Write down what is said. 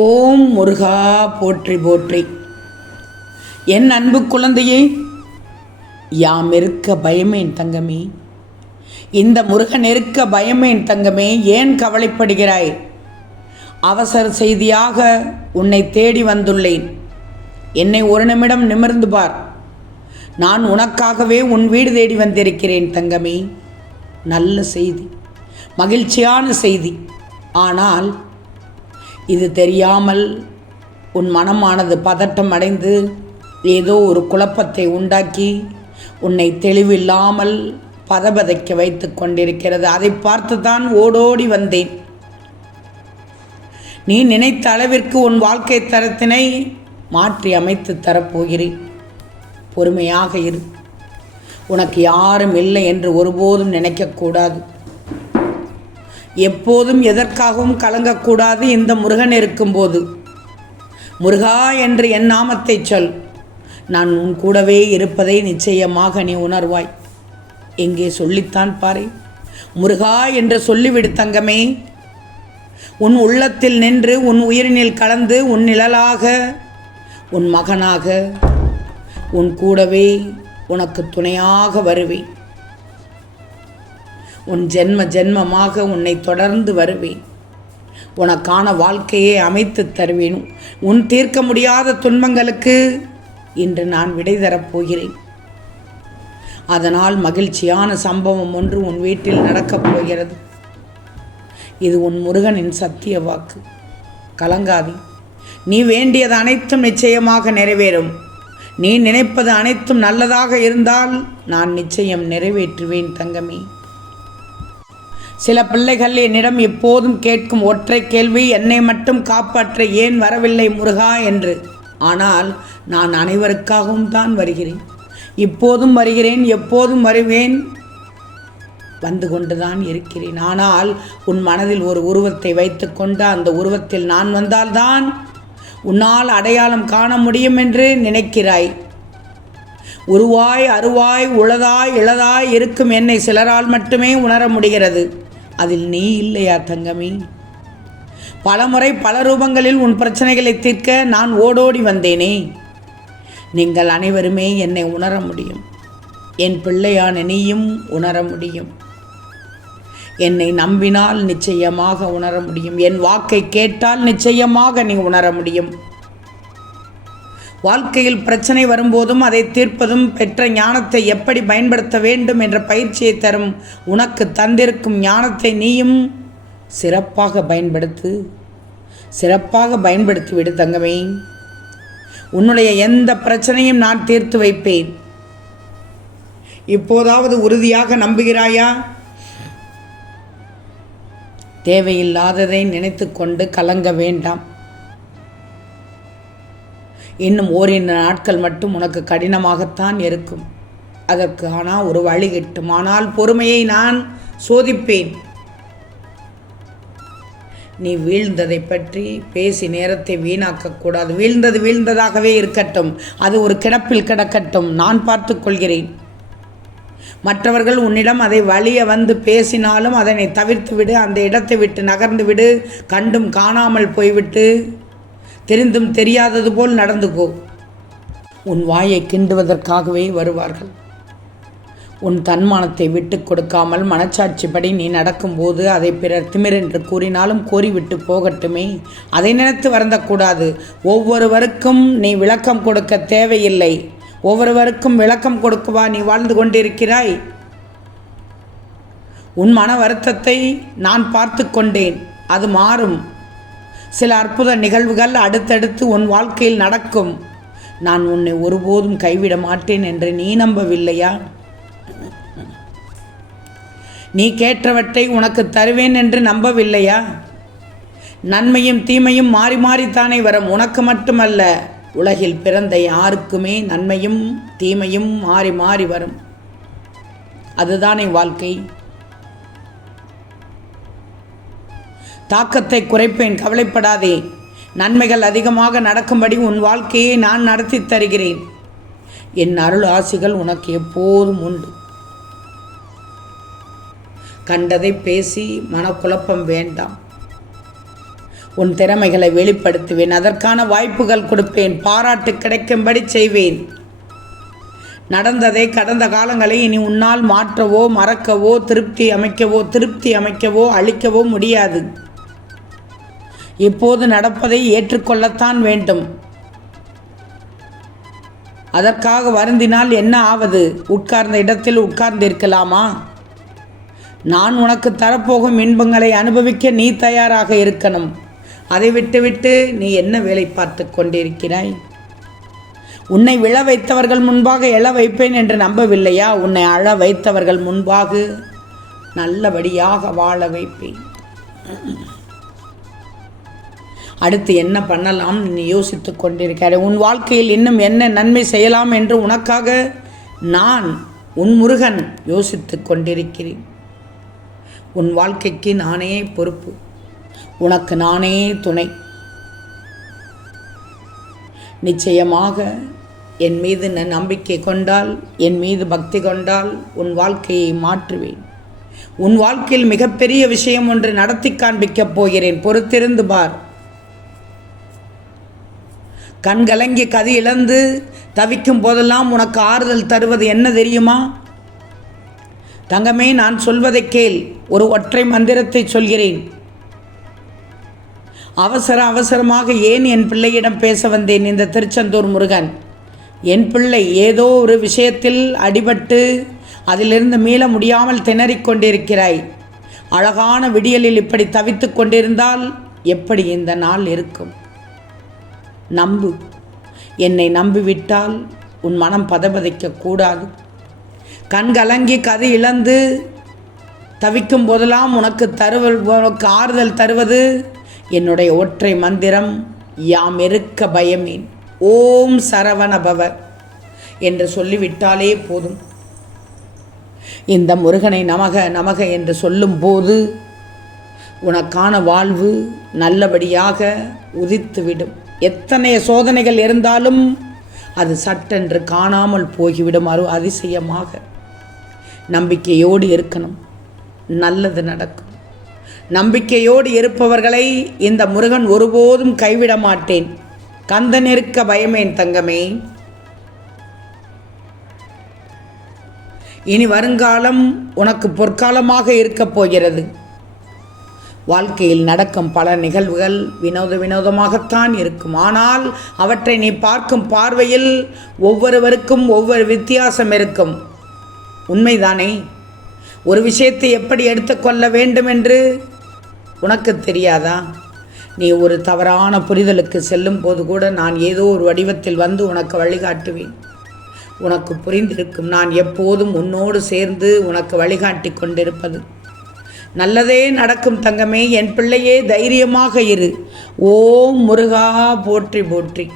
ஓம் முருகா போற்றி போற்றி. என் அன்பு குழந்தையே யாம் இருக்க பயமேன் தங்கமே. இந்த முருகன் இருக்க பயமேன் தங்கமே ஏன் கவலைப்படுகிறாய்? அவசர செய்தியாக உன்னை தேடி வந்துள்ளேன். என்னை ஒரு நிமிடம் நிமிர்ந்து பார். நான் உனக்காகவே உன் வீடு தேடி வந்திருக்கிறேன் தங்கமே. நல்ல செய்தி மகிழ்ச்சியான செய்தி. ஆனால் இது தெரியாமல் உன் மனமானது பதட்டம் அடைந்து ஏதோ ஒரு குழப்பத்தை உண்டாக்கி உன்னை தெளிவில்லாமல் பதபதைக்க வைத்து கொண்டிருக்கிறது. அதை பார்த்து தான் ஓடோடி வந்தேன். நீ நினைத்த அளவிற்கு உன் வாழ்க்கை தரத்தினை மாற்றி அமைத்து தரப்போகிறேன். பொறுமையாக இரு. உனக்கு யாரும் இல்லை என்று ஒருபோதும் நினைக்கக்கூடாது எப்போதும் எதற்காகவும் கலங்கக்கூடாது இந்த முருகன் இருக்கும்போது. முருகா என்று என் நாமத்தை சொல். நான் உன் கூடவே இருப்பதை நிச்சயமாக நீ உணர்வாய். எங்கே சொல்லித்தான் பாரு. முருகா என்று சொல்லிவிடு தங்கமே. உன் உள்ளத்தில் நின்று உன் உயிரினில் கலந்து உன் நிழலாக உன் மகனாக உன் கூடவே உனக்கு துணையாக வருவேன். உன் ஜென்ம ஜென்மமாக உன்னை தொடர்ந்து வருவேன். உனக்கான வாழ்க்கையை அமைத்து தருவேன். உன் தீர்க்க முடியாத துன்பங்களுக்கு இன்று நான் விடை தரப்போகிறேன் அதனால் மகிழ்ச்சியான சம்பவம் ஒன்று உன் வீட்டில் நடக்கப் போகிறது. இது உன் முருகனின் சத்திய வாக்கு. கலங்காதி. நீ வேண்டியது அனைத்தும் நிச்சயமாக நிறைவேறும். நீ நினைப்பது அனைத்தும் நல்லதாக இருந்தால் நான் நிச்சயம் நிறைவேற்றுவேன் தங்கமே. சில பிள்ளைகள் என்னிடம் எப்போதும் கேட்கும் ஒற்றை கேள்வி என்னை மட்டும் காப்பாற்ற ஏன் வரவில்லை முருகா? என்று. ஆனால் நான் அனைவருக்காகவும் தான் வருகிறேன். இப்போதும் வருகிறேன் எப்போதும் வருவேன். வந்து கொண்டுதான் இருக்கிறேன். ஆனால் உன் மனதில் ஒரு உருவத்தை வைத்துக்கொண்டு அந்த உருவத்தில் நான் வந்தால்தான் உன்னால் அடையாளம் காண முடியும் என்று நினைக்கிறாய். உருவாய் அருவாய் உளதாய் இளதாய் இருக்கும் என்னை சிலரால் மட்டுமே உணர முடிகிறது. அதில் நீ இல்லையா தங்கமி? பலமுறை பல ரூபங்களில் உன் பிரச்சனைகளை தீர்க்க நான் ஓடோடி வந்தேனே. நீங்கள் அனைவருமே என்னை உணர முடியும். என் பிள்ளையான நீயும் உணர முடியும். என்னை நம்பினால் நிச்சயமாக உணர முடியும். என் வாக்கை கேட்டால் நிச்சயமாக நீ உணர முடியும். வாழ்க்கையில் பிரச்சனை வரும்போதும் அதை தீர்ப்பதும் பெற்ற ஞானத்தை எப்படி பயன்படுத்த வேண்டும் என்ற பயிற்சியை தரும் உனக்கு தந்திருக்கும் ஞானத்தை நீயும் சிறப்பாக பயன்படுத்து சிறப்பாக பயன்படுத்தி விடு தங்கமே. உன்னுடைய எந்த பிரச்சனையும் நான் தீர்த்து வைப்பேன். இப்போதாவது உறுதியாக நம்புகிறாயா? தேவையில்லாததை நினைத்து கொண்டு கலங்க வேண்டாம். இன்னும் ஓரிரு நாட்கள் மட்டும் உனக்கு கடினமாகத்தான் இருக்கும். அதற்கு ஆனால் ஒரு வழி கிட்டும். ஆனால் பொறுமையை நான் சோதிப்பேன். நீ வீழ்ந்ததை பற்றி பேசி நேரத்தை வீணாக்கக்கூடாது வீழ்ந்தது வீழ்ந்ததாகவே இருக்கட்டும். அது ஒரு கிடப்பில் கிடக்கட்டும். நான் பார்த்து கொள்கிறேன். மற்றவர்கள் உன்னிடம் அதை வழிய வந்து பேசினாலும் அதனை தவிர்த்து விடு அந்த இடத்தை விட்டு நகர்ந்து விடு. கண்டும் காணாமல் போய்விட்டு தெரிந்தும் தெரியாதது போல் நடந்துக்கோ உன் வாயை கிண்டுவதற்காகவே வருவார்கள். உன் தன்மானத்தை விட்டு கொடுக்காமல் மனச்சாட்சிப்படி நீ நடக்கும்போது அதை பிறர் திமிரென்று கூறினாலும் கூறிவிட்டு போகட்டுமே. அதை நினைத்து வருந்தக்கூடாது. ஒவ்வொருவருக்கும் நீ விளக்கம் கொடுக்க தேவையில்லை. ஒவ்வொருவருக்கும் விளக்கம் கொடுக்குவா நீ வாழ்ந்து கொண்டிருக்கிறாய்? உன் மன வருத்தத்தை நான் பார்த்து கொண்டேன். அது மாறும். சில அற்புத நிகழ்வுகள் அடுத்தடுத்து உன் வாழ்க்கையில் நடக்கும். நான் உன்னை ஒருபோதும் கைவிட மாட்டேன் என்று நீ நம்பவில்லையா? நீ கேட்டவற்றை உனக்கு தருவேன் என்று நம்பவில்லையா? நன்மையும் தீமையும் மாறி மாறித்தானே வரும். உனக்கு மட்டுமல்ல உலகில் பிறந்த யாருக்குமே நன்மையும் தீமையும் மாறி மாறி வரும். அதுதானே வாழ்க்கை. தாக்கத்தை குறைப்பேன் கவலைப்படாதே. நன்மைகள் அதிகமாக நடக்கும்படி உன் வாழ்க்கையை நான் நடத்தி தருகிறேன். என் அருள் ஆசிகள் உனக்கு எப்போதும் உண்டு. கண்டதை பேசி மனக்குழப்பம் வேண்டாம். உன் திறமைகளை வெளிப்படுத்துவேன் அதற்கான வாய்ப்புகள் கொடுப்பேன் பாராட்டு கிடைக்கும்படி செய்வேன். நடந்ததை கடந்த காலங்களை இனி உன்னால் மாற்றவோ மறக்கவோ திருப்தி அமைக்கவோ திருப்தி அமைக்கவோ அழிக்கவோ முடியாது. இப்போது நடப்பதை ஏற்றுக்கொள்ளத்தான் வேண்டும். அதற்காக வருந்தினால் என்ன ஆவது? உட்கார்ந்த இடத்தில் உட்கார்ந்திருக்கலாமா? நான் உனக்கு தரப்போகும் இன்பங்களை அனுபவிக்க நீ தயாராக இருக்கணும். அதை விட்டுவிட்டு நீ என்ன வேலை பார்த்து கொண்டிருக்கிறாய்? உன்னை விழ வைத்தவர்கள் முன்பாக எழ வைப்பேன் என்று நம்பவில்லையா? உன்னை அழ வைத்தவர்கள் முன்பாக நல்லபடியாக வாழ வைப்பேன். அடுத்து என்ன பண்ணலாம் நீ யோசித்துக் கொண்டிருக்கிறாய். உன் வாழ்க்கையில் இன்னும் என்ன நன்மை செய்யலாம் என்று உனக்காக நான் உன் முருகன் யோசித்துக் கொண்டிருக்கிறேன். உன் வாழ்க்கைக்கு நானே பொறுப்பு. உனக்கு நானே துணை. நிச்சயமாக என் மீது ந- நம்பிக்கை கொண்டால் என் மீது பக்தி கொண்டால் உன் வாழ்க்கையை மாற்றுவேன். உன் வாழ்க்கையில் மிகப்பெரிய விஷயம் ஒன்று நடத்தி காண்பிக்கப் போகிறேன். பொறுத்திருந்து பார். கண்கலங்கி கதி இழந்து தவிக்கும் போதெல்லாம் உனக்கு ஆறுதல் தருவது என்ன தெரியுமா? தங்கமே நான் சொல்வதை கேள். ஒரு ஒற்றை மந்திரத்தை சொல்கிறேன். அவசர அவசரமாக ஏன் என் பிள்ளையிடம் பேச வந்தேன் இந்த திருச்செந்தூர் முருகன்? என் பிள்ளை ஏதோ ஒரு விஷயத்தில் அடிபட்டு அதிலிருந்து மீள முடியாமல் திணறிக் கொண்டிருக்கிறாய். அழகான விடியலில் இப்படி தவித்துக் கொண்டிருந்தால் எப்படி இந்த நாள் இருக்கும்? நம்பு. என்னை நம்பிவிட்டால் உன் மனம் பதபதைக்க கூடாது. கண்கலங்கி கதை இழந்து தவிக்கும் போதெல்லாம் உனக்கு தருவல் உனக்கு ஆறுதல் தருவது என்னுடைய ஒற்றை மந்திரம் யாம் இருக்க பயமேன். ஓம் சரவணபவ என்று சொல்லிவிட்டாலே போதும். இந்த முருகனை நமக நமக என்று சொல்லும்போது உனக்கான வாழ்வு நல்லபடியாக உதித்துவிடும். எத்தனை சோதனைகள் இருந்தாலும் அது சட்டென்று காணாமல் போய்விடும் அரு அதிசயமாக. நம்பிக்கையோடு இருக்கணும். நல்லது நடக்கும். நம்பிக்கையோடு இருப்பவர்களை இந்த முருகன் ஒருபோதும் கைவிட மாட்டேன். கந்தன் இருக்க பயமேன் தங்கமே. இனி வருங்காலம் உனக்கு பொற்காலமாக இருக்கப் போகிறது. வாழ்க்கையில் நடக்கும் பல நிகழ்வுகள் வினோத வினோதமாகத்தான் இருக்கும். ஆனால் அவற்றை நீ பார்க்கும் பார்வையில் ஒவ்வொருவருக்கும் ஒவ்வொரு வித்தியாசம் இருக்கும். உண்மைதானே? ஒரு விஷயத்தை எப்படி எடுத்துக்கொள்ள வேண்டும் என்று உனக்கு தெரியாதா? நீ ஒரு தவறான புரிதலுக்கு செல்லும் போது கூட நான் ஏதோ ஒரு வடிவத்தில் வந்து உனக்கு வழிகாட்டுவேன். உனக்கு புரிந்திருக்கும் நான் எப்போதும் உன்னோடு சேர்ந்து உனக்கு வழிகாட்டி கொண்டிருப்பது. நல்லதே நடக்கும் தங்கமே என் பிள்ளையே தைரியமாக இரு. ஓம் முருகா போற்றி போற்றி.